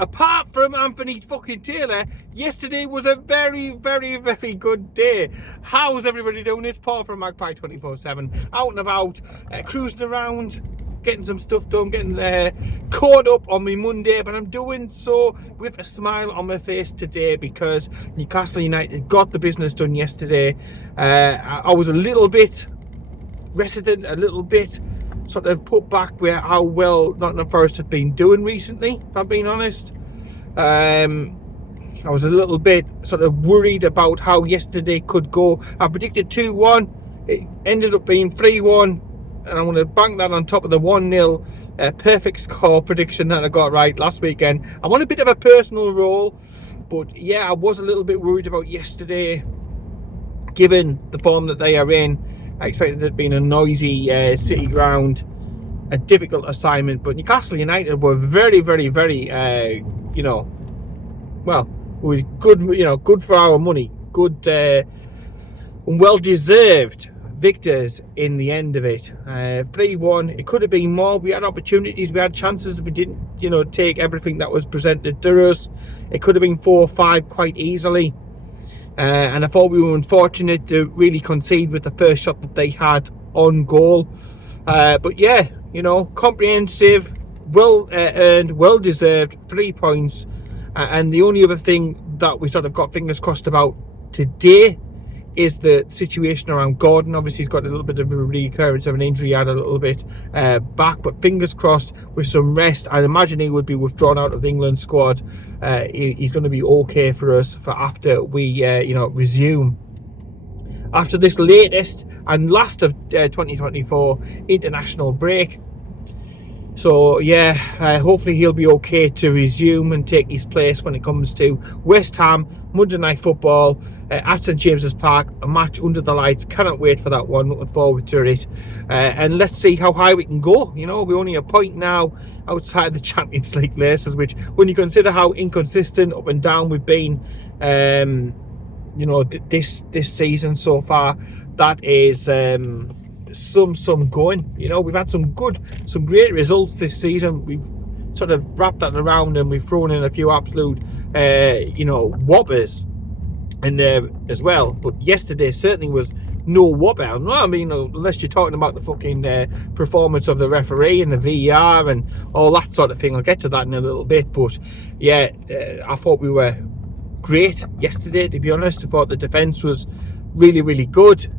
apart from Anthony fucking Taylor, yesterday was a very, very, very good day. How's everybody doing? It's Paul from Magpie 24/7, out and about, cruising around, getting some stuff done, getting caught up on my Monday, but I'm doing so with a smile on my face today because Newcastle United got the business done yesterday. I was a little bit reticent, a little bit sort of put back with how well Nottingham Forest have been doing recently, if I'm being honest. I was a little bit sort of worried about how yesterday could go. I predicted 2-1, it ended up being 3-1, and I'm going to bank that on top of the 1-0 perfect score prediction that I got right last weekend. I'm on a bit of a personal roll, but yeah, I was a little bit worried about yesterday, given the form that they are in. I expected it being a noisy city ground, a difficult assignment, but Newcastle United were very, very, very, well, was good, good for our money, good and well-deserved victors in the end of it. 3-1, it could have been more. We had opportunities, we had chances, we didn't, take everything that was presented to us. It could have been 4-5 quite easily. And I thought we were unfortunate to really concede with the first shot that they had on goal. But yeah, comprehensive, well earned, well deserved 3 points. And the only other thing that we sort of got fingers crossed about today is the situation around Gordon. Obviously, he's got a little bit of a recurrence of an injury. He had a little bit back, but fingers crossed with some rest. I'd imagine he would be withdrawn out of the England squad. He's going to be okay for us for after we, resume after this latest and last of 2024 international break. So yeah, hopefully he'll be okay to resume and take his place when it comes to West Ham Monday Night Football at St James's Park, a match under the lights. Cannot wait for that one, looking forward to it. And let's see how high we can go. We're only a point now outside the Champions League races, which, when you consider how inconsistent, up and down we've been, this season so far, that is some going. We've had some great results this season. We've sort of wrapped that around and we've thrown in a few absolute whoppers in there as well, but yesterday certainly was no whopper. Unless you're talking about the fucking performance of the referee and the VAR and all that sort of thing. I'll get to that in a little bit, but yeah, I thought we were great yesterday, to be honest. I thought the defence was really, really good.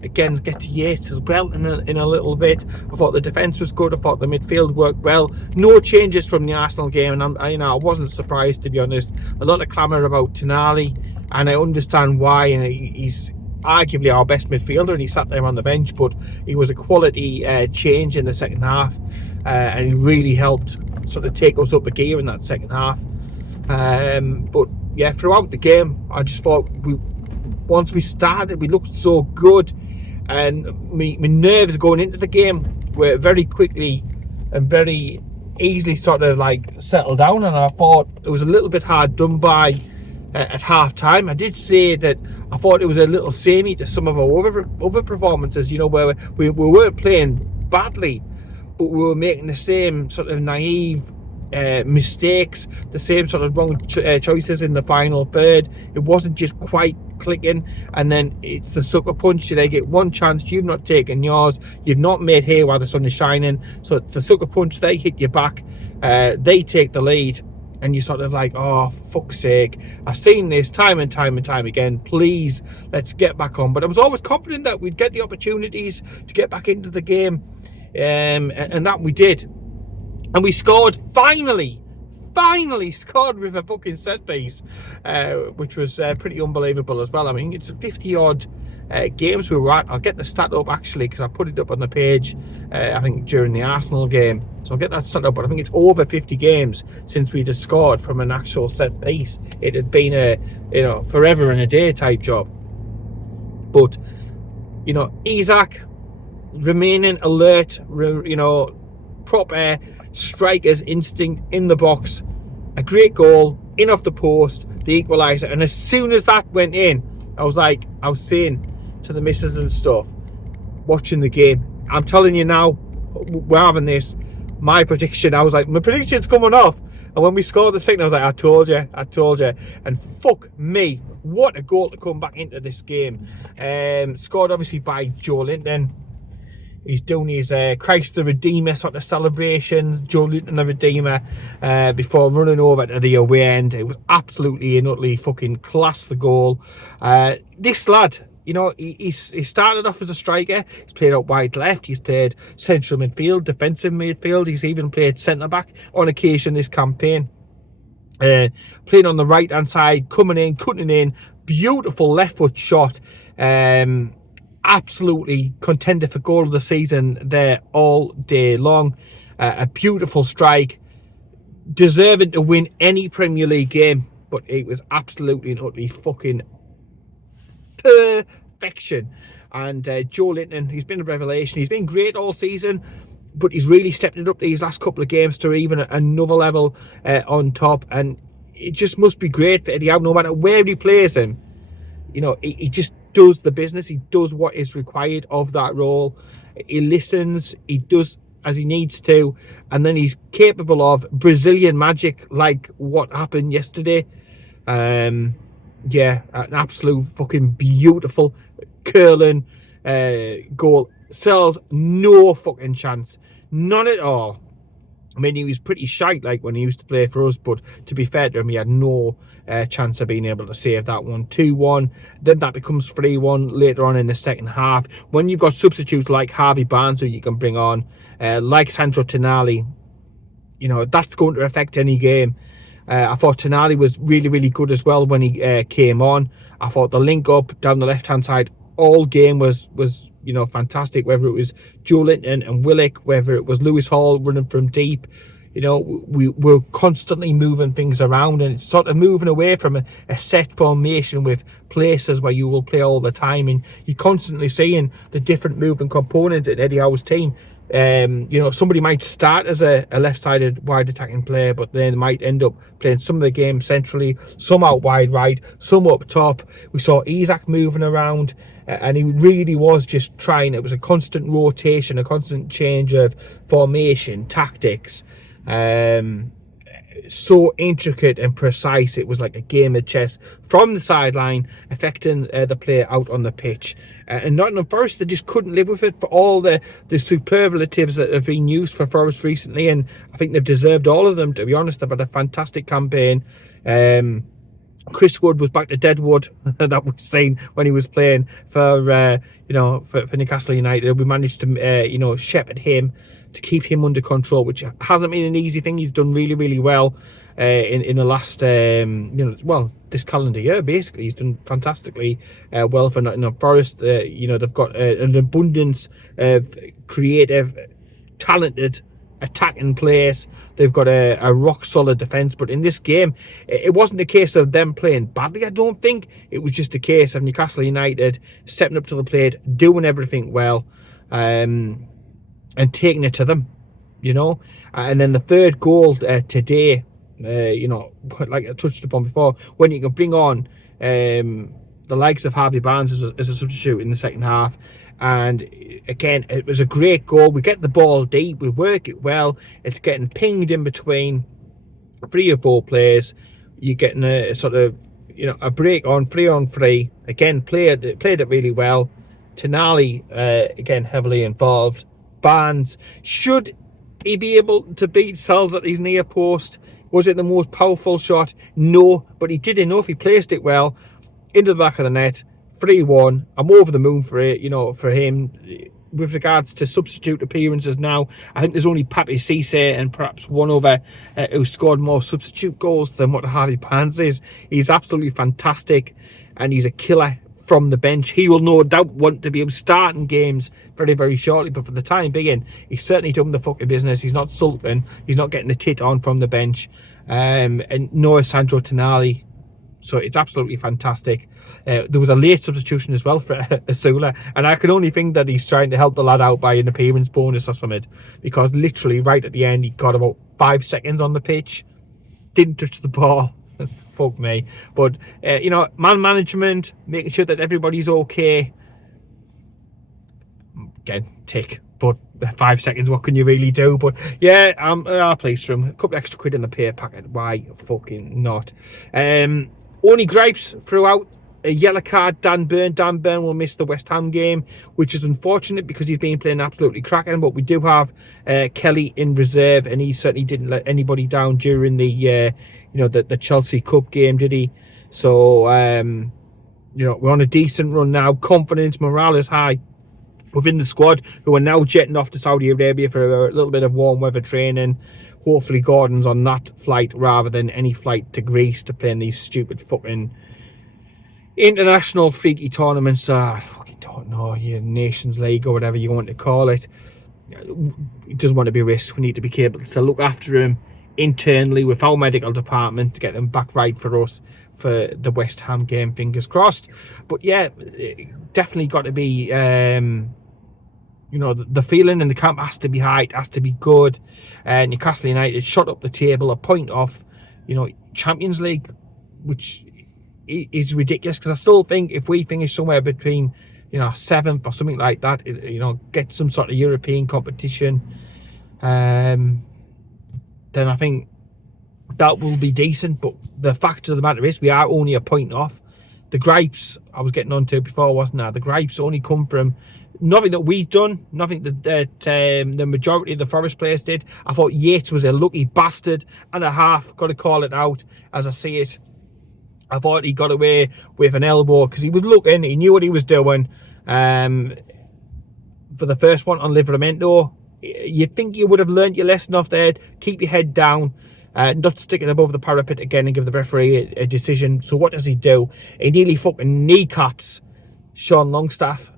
Again, get to Yates as well in a little bit. I thought the defence was good. I thought the midfield worked well. No changes from the Arsenal game, and I wasn't surprised, to be honest. A lot of clamour about Tonali, and I understand why. And he's arguably our best midfielder, and he sat there on the bench, but he was a quality change in the second half, and he really helped sort of take us up a gear in that second half. But yeah, throughout the game, I just thought once we started, we looked so good. And my nerves going into the game were very quickly and very easily sort of like settled down, and I thought it was a little bit hard done by at half time. I did say that I thought it was a little samey to some of our other performances, where we weren't playing badly, but we were making the same sort of naive mistakes, the same sort of wrong choices in the final third. It wasn't just quite clicking, and then it's the sucker punch. They get one chance, you've not taken yours, you've not made hay while the sun is shining, so it's the sucker punch, they hit you back, they take the lead, and you're sort of like, oh, for fuck's sake, I've seen this time and time and time again, please, let's get back on. But I was always confident that we'd get the opportunities to get back into the game, and that we did. And we scored, finally scored with a fucking set piece, which was pretty unbelievable as well. I mean, it's 50-odd games we were at. I'll get the stat up, actually, because I put it up on the page, I think, during the Arsenal game. So I'll get that stat up, but I think it's over 50 games since we'd scored from an actual set piece. It had been a, forever and a day type job. But, Isaac remaining alert, proper striker's instinct in the box, a great goal, in off the post, the equaliser. And as soon as that went in, I was saying to the missus and stuff, watching the game, I'm telling you now, we're having this. my prediction. I was like, my prediction's coming off. And when we scored the second, I was like, I told you. And fuck me, what a goal to come back into this game. Scored obviously by Joe Linton. He's doing his Christ the Redeemer sort of celebrations, Joe Linton the Redeemer, before running over to the away end. It was absolutely and utterly fucking class, the goal. This lad, you know, he started off as a striker. He's played out wide left. He's played central midfield, defensive midfield. He's even played centre-back on occasion this campaign. Playing on the right-hand side, coming in, cutting in. Beautiful left-foot shot. Absolutely contender for goal of the season there all day long. A beautiful strike. Deserving to win any Premier League game. But it was absolutely and utterly fucking perfection. And Joe Linton, he's been a revelation. He's been great all season, but he's really stepped it up these last couple of games to even another level on top. And it just must be great for Eddie Howe, no matter where he plays him. You know, he just does the business. He does what is required of that role. He listens. He does as he needs to. And then he's capable of Brazilian magic like what happened yesterday. Yeah, an absolute fucking beautiful curling goal. Sells no fucking chance. None at all. I mean, he was pretty shite like when he used to play for us, but to be fair to him, he had no chance of being able to save that one. 2-1, then that becomes 3-1 later on in the second half. When you've got substitutes like Harvey Barnes who you can bring on, like Sandro Tonali, you know, that's going to affect any game. I thought Tonali was really, really good as well when he came on. I thought the link up down the left-hand side all game was you know, fantastic, whether it was Joe Linton and Willock, whether it was Lewis Hall running from deep. You know, we were constantly moving things around, and it's sort of moving away from a set formation with places where you will play all the time, and you're constantly seeing the different moving components in Eddie Howe's team. You know, somebody might start as a left-sided wide attacking player, but then might end up playing some of the game centrally, some out wide right, some up top. We saw Isak moving around, and he really was just trying. It was a constant rotation, a constant change of formation, tactics. So intricate and precise. It was like a game of chess from the sideline, affecting the player out on the pitch. And Nottingham Forest, they just couldn't live with it for all the superlatives that have been used for Forest recently, and I think they've deserved all of them, to be honest. They've had a fantastic campaign. Chris Wood was back to Deadwood that we've seen when he was playing for you know, for Newcastle United. We managed to you know, shepherd him to keep him under control, which hasn't been an easy thing. He's done really, really well in the last you know, well, this calendar year basically. He's done fantastically well for Nottingham Forest. You know, they've got an abundance of creative, talented attacking players. They've got a rock solid defence, but in this game it wasn't a case of them playing badly. I don't think it was just a case of Newcastle United stepping up to the plate, doing everything well, and taking it to them, you know. And then the third goal today, you know, like I touched upon before, when you can bring on the likes of Harvey Barnes as a substitute in the second half. And again, it was a great goal. We get the ball deep, we work it well. It's getting pinged in between 3 or 4 players. You're getting a sort of, you know, a break on 3-on-3. Again, played it really well. Tonali, again, heavily involved. Barnes, should he be able to beat Sells at his near post? Was it the most powerful shot? No, but he did enough. He placed it well into the back of the net. 3-1. I'm over the moon for it, you know, for him. With regards to substitute appearances now, I think there's only Pape Cisse and perhaps one other who scored more substitute goals than what Harvey Barnes is. He's absolutely fantastic, and he's a killer from the bench. He will no doubt want to be able to start in games very, very shortly, but for the time being, he's certainly done the fucking business. He's not sulking. He's not getting the tit on from the bench. And nor is Sandro Tonali. So it's absolutely fantastic. There was a late substitution as well for Azula, and I can only think that he's trying to help the lad out by an appearance bonus or something, because literally right at the end he got about 5 seconds on the pitch, didn't touch the ball. Fuck me. But you know, man management, making sure that everybody's okay. Again, tick. but 5 seconds, what can you really do? But yeah, I'll place for him. A couple extra quid in the pay packet. Why fucking not? Only gripes throughout. A yellow card, Dan Burn. Dan Burn will miss the West Ham game, which is unfortunate because he's been playing absolutely cracking. But we do have Kelly in reserve, and he certainly didn't let anybody down during the the Chelsea Cup game, did he? So we're on a decent run now. Confidence, morale is high within the squad, who are now jetting off to Saudi Arabia for a little bit of warm weather training. Hopefully Gordon's on that flight rather than any flight to Greece to play in these stupid fucking international freaky tournaments. I fucking don't know, your Nations League or whatever you want to call it. It doesn't want to be risked. We need to be capable to look after him internally with our medical department to get them back right for us for the West Ham game, fingers crossed. But yeah, definitely got to be the feeling in the camp has to be high, it has to be good. Newcastle United shot up the table a point off Champions League, which is ridiculous, because I still think if we finish somewhere between 7th or something like that, get some sort of European competition, then I think that will be decent. But the fact of the matter is we are only a point off. The gripes I was getting onto before, wasn't I? The gripes only come from nothing that we've done, nothing that the majority of the Forest players did. I thought Yates was a lucky bastard and a half. Got to call it out as I see it. I thought he got away with an elbow because he was looking, he knew what he was doing. For the first one on Livramento, you'd think you would have learnt your lesson off there. Keep your head down, not stick it above the parapet again and give the referee a decision. So what does he do? He nearly fucking kneecaps Sean Longstaff.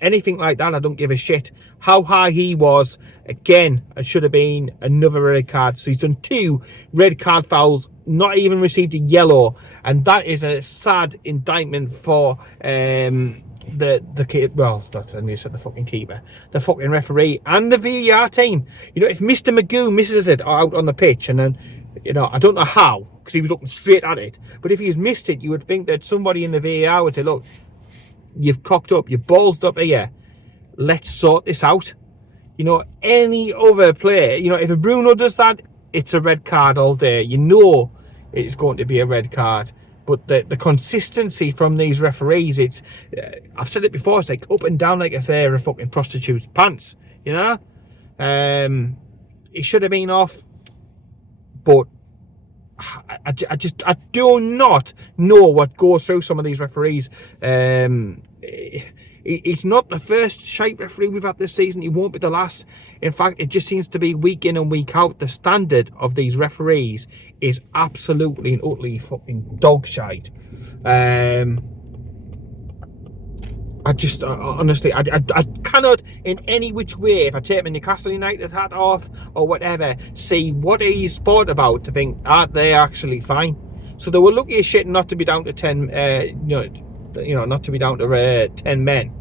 Anything like that, I don't give a shit. How high he was, again, it should have been another red card. So he's done 2 red card fouls, not even received a yellow, and that is a sad indictment for the well, that's I said the fucking keeper, the fucking referee, and the VAR team. If Mr. Magoo misses it out on the pitch, and then I don't know how, because he was looking straight at it, but if he's missed it, you would think that somebody in the VAR would say, look, you've cocked up, you've ballsed up here, let's sort this out. Any other player, if Bruno does that, it's a red card all day. It's going to be a red card. But the consistency from these referees, it's I've said it before, it's like up and down like a pair of fucking prostitute's pants. It should have been off, but I do not know what goes through some of these referees. It's not the first shite referee we've had this season. It won't be the last. In fact, it just seems to be week in and week out. The standard of these referees is absolutely and utterly fucking dog shite. Honestly, I cannot in any which way, if I take my Newcastle United hat off or whatever, see what he's thought about to think, are they actually fine? So they were lucky as shit not to be down to 10, not to be down to 10 men.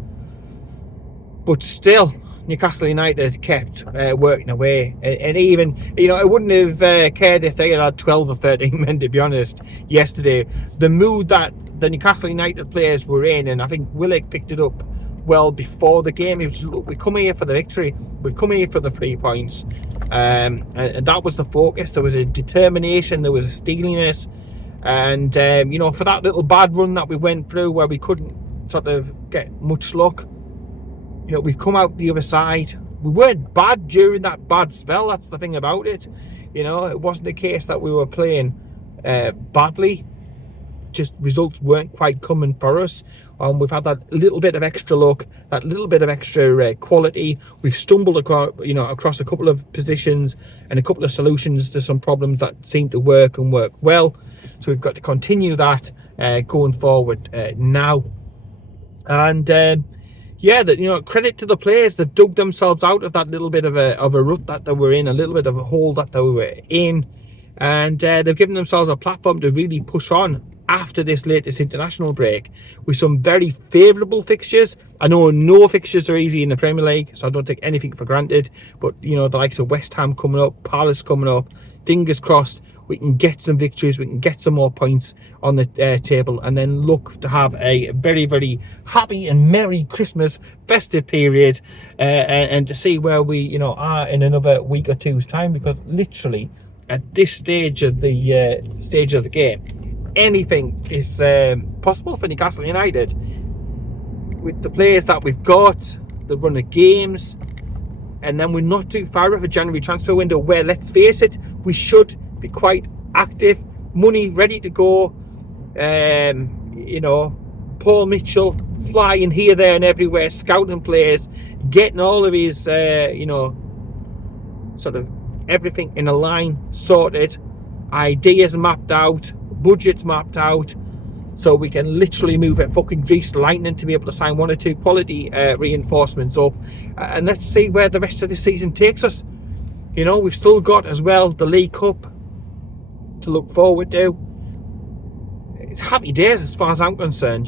But still, Newcastle United kept working away, and even I wouldn't have cared if they had 12 or 13 men, to be honest. Yesterday, the mood that the Newcastle United players were in, and I think Willock picked it up well before the game. It was, look, we come here for the victory, we've come here for the 3 points, and that was the focus. There was a determination, there was a steeliness, and for that little bad run that we went through where we couldn't sort of get much luck, we've come out the other side. We weren't bad during that bad spell. That's the thing about it. It wasn't the case that we were playing badly. Just results weren't quite coming for us. We've had that little bit of extra luck, that little bit of extra quality. We've stumbled across a couple of positions and a couple of solutions to some problems that seem to work and work well. So we've got to continue that going forward now. And credit to the players. They've dug themselves out of that little bit of a rut that they were in, a little bit of a hole that they were in, and they've given themselves a platform to really push on after this latest international break with some very favourable fixtures. I know no fixtures are easy in the Premier League, so I don't take anything for granted, but the likes of West Ham coming up, Palace coming up, fingers crossed we can get some victories, we can get some more points on the table, and then look to have a very, very happy and merry Christmas festive period, and to see where we are in another week or two's time, because literally at this stage of the game, anything is possible for Newcastle United with the players that we've got, the run of games. And then we're not too far off a January transfer window where, let's face it, we should be quite active, money ready to go. Paul Mitchell flying here, there and everywhere, scouting players, getting all of his sort of everything in a line sorted, ideas mapped out, budgets mapped out, so we can literally move at fucking greased lightning to be able to sign 1 or 2 quality reinforcements up. And let's see where the rest of the season takes us. We've still got as well the League Cup to look forward to. It's happy days as far as I'm concerned,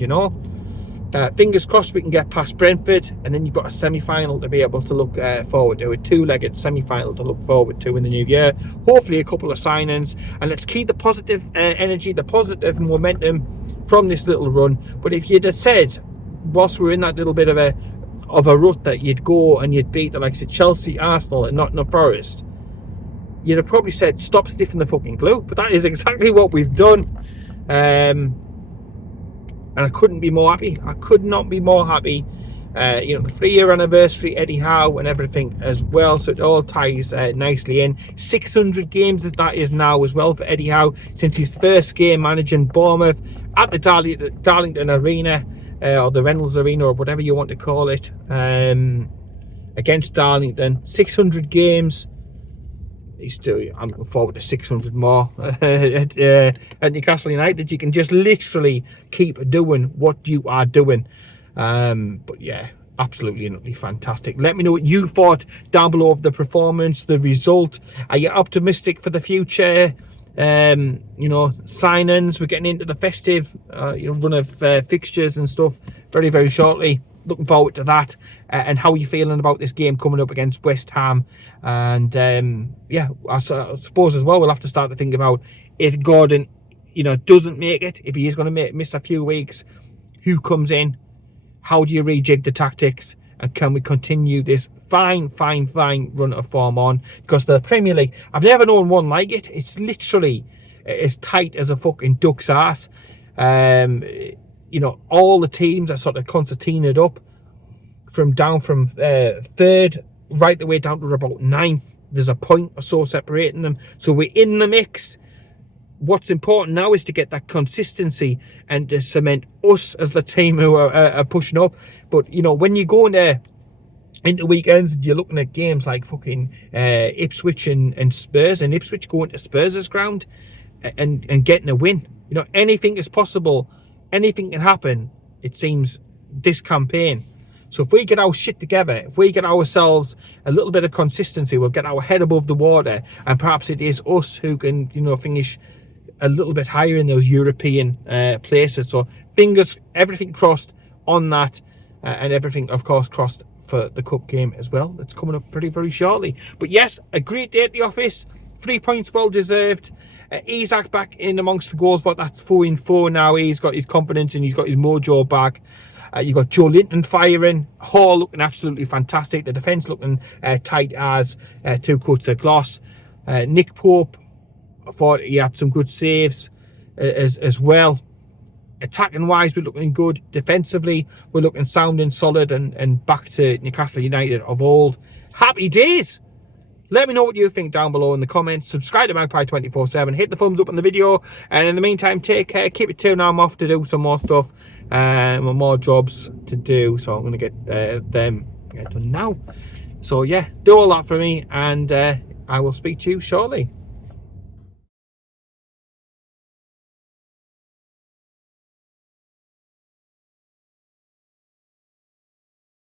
Fingers crossed we can get past Brentford, and then you've got a semi-final to be able to look forward to, a 2-legged semi-final to look forward to in the new year. Hopefully a couple of signings, and let's keep the positive energy, the positive momentum from this little run. But if you'd have said, whilst we're in that little bit of a rut, that you'd go and you'd beat the likes of Chelsea, Arsenal and Nottingham Forest, you'd have probably said, stop sniffing the fucking glue. But that is exactly what we've done. And I couldn't be more happy. I could not be more happy. The 3-year anniversary, Eddie Howe and everything as well, so it all ties nicely in. 600 games as that is now as well for Eddie Howe, since his first game managing Bournemouth at the Darlington Arena, or the Reynolds Arena, or whatever you want to call it, against Darlington. 600 games. I'm looking forward to 600 more at Newcastle United. You can just literally keep doing what you are doing. But yeah, absolutely and utterly fantastic. Let me know what you thought down below of the performance, the result. Are you optimistic for the future? Signings. We're getting into the festive run of fixtures and stuff very, very shortly. Looking forward to that. And how are you feeling about this game coming up against West Ham? And I suppose as well we'll have to start to think about, if Gordon doesn't make it, if he is going to miss a few weeks, who comes in? How do you rejig the tactics? And can we continue this fine run of form on? Because the Premier League, I've never known one like it. It's literally as tight as a fucking duck's ass. All the teams are sort of concertinaed up from 3rd right the way down to about 9th. There's a point or so separating them. So we're in the mix. What's important now is to get that consistency and to cement us as the team who are pushing up. But, when you go into weekends, you're looking at games like fucking Ipswich and Spurs, and Ipswich going to Spurs' ground and getting a win. Anything is possible. Anything can happen, it seems, this campaign. So if we get our shit together, if we get ourselves a little bit of consistency, we'll get our head above the water, and perhaps it is us who can, finish a little bit higher in those European places. So everything crossed on that, and everything, of course, crossed for the cup game as well. That's coming up very, very shortly. But yes, a great day at the office. 3 points well deserved. Isak back in amongst the goals, but that's 4-4 now. He's got his confidence and he's got his mojo back. You've got Joe Linton firing, Hall looking absolutely fantastic, the defence looking tight as 2 cuts of gloss. Nick Pope, I thought he had some good saves as well. Attacking wise, we're looking good. Defensively, we're looking sound and solid, and back to Newcastle United of old. Happy days! Let me know what you think down below in the comments. Subscribe to Magpie 24/7. Hit the thumbs up on the video. And in the meantime, take care. Keep it tuned. I'm off to do some more stuff. More jobs to do. So I'm going to get them done now. So yeah, do all that for me. And I will speak to you shortly.